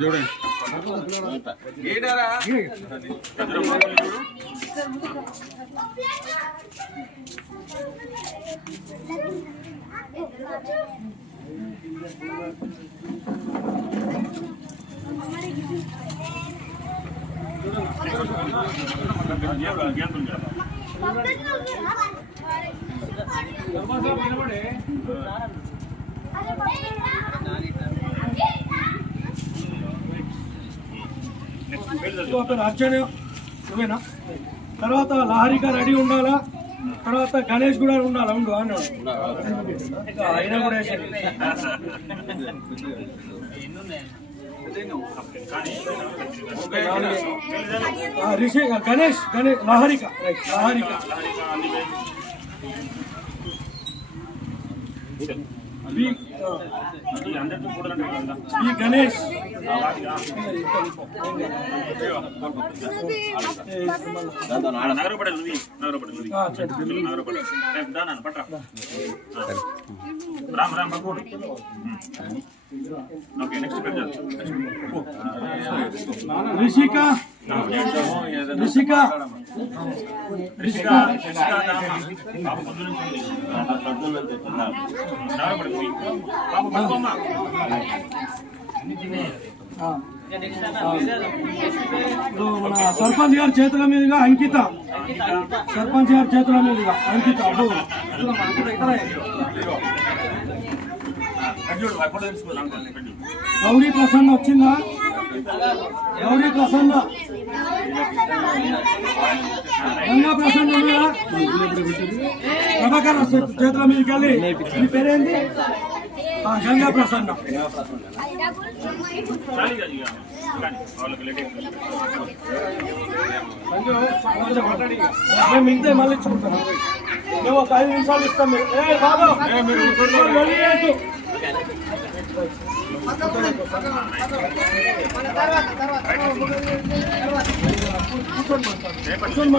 చూడండి అర్చన నువ్వేనా? తర్వాత లహరిక రెడీ ఉండాలా, తర్వాత గణేష్ కూడా ఉండాలా? ఉండు అన్నాడు ఆయన కూడా రిషి గణేష్ లహరిక లహరిక ఈ గణేష్ రామ్ రామ్ పకోడు రిషిక రిషిక మన సర్పంచ్ గారి చేతుల మీదుగా అంకిత, సర్పంచ్ గారి చేతుల మీదుగా అంకిత. గౌరీ ప్రసన్న వచ్చిందా? గౌరీ ప్రసన్న, గంగా ప్రసన్న ఉన్నారా? ప్రభాకర్ చేతుల మీదకి వెళ్ళి మీ పేరేంటి? గంగా ప్రసన్న. మేము ఇంతే మళ్ళీ ఇచ్చుకుంటాం. మేము ఒక 5 నిమిషాలు ఇస్తాం. కూర్చోండి.